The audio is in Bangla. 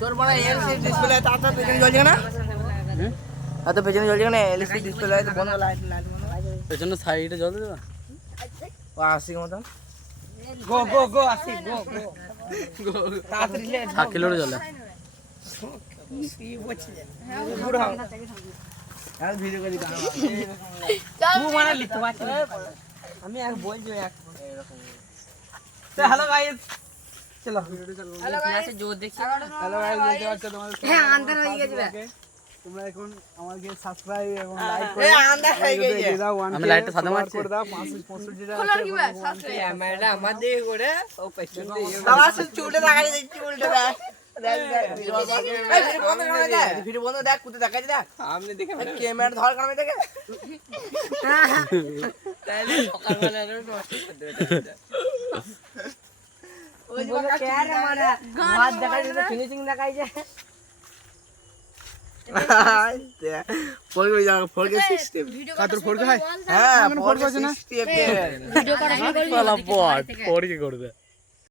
তোর বড় এলসিডি ডিসপ্লে তাতে পেছনে জ্বলছে না তো পেছনে জ্বলছে না এলসিডি ডিসপ্লে তো বন্ধ লাইট পেছনে সাইডে জ্বলছে না ও 80 মতন গো 80 গো তাড়াতাড়ি লে 7 কিলো জ্বলে কি বলছিস আর ভিডিও করি তুই মানালি তো আমি এক বলছি এক তো হ্যালো গাইস চলো ভিডিও চালু হ্যালো গাইস জোর দেখছি হ্যালো গাইস বলতে পারছো তোমাদের হ্যাঁ আন্দার হয়ে গেছে তোমরা এখন আমাকে সাবস্ক্রাইব এবং লাইক এই আন্দাজ হয়ে গেছে আমি লাইটটা সাদা মারছি করে দাও 565 টাকা খোলার কি ভাই সাবস্ক্রাইব ক্যামেরা আমার দিকে করে ও পেছন দিয়ে আমার শুধু চুলটা দেখা যাচ্ছে উল্টে দেখ ভিডিও বন্ধ দেখ কোথায় দেখা যায় দেখ সামনে দেখে ক্যামেরা ধর কারণে দেখে তাহলে সকালবেলা নষ্ট করতে হবে ওই যে ক্যারে মারা হাত দেখাই দিতে ফিনিশিং দেখাই যায় ফোরকে সিস্টেম কাতর ফোরকে হয় হ্যাঁ ফোরকে আছে না সিস্টেম ভিডিও করা শুরু করি শালা বট পড়ি করবে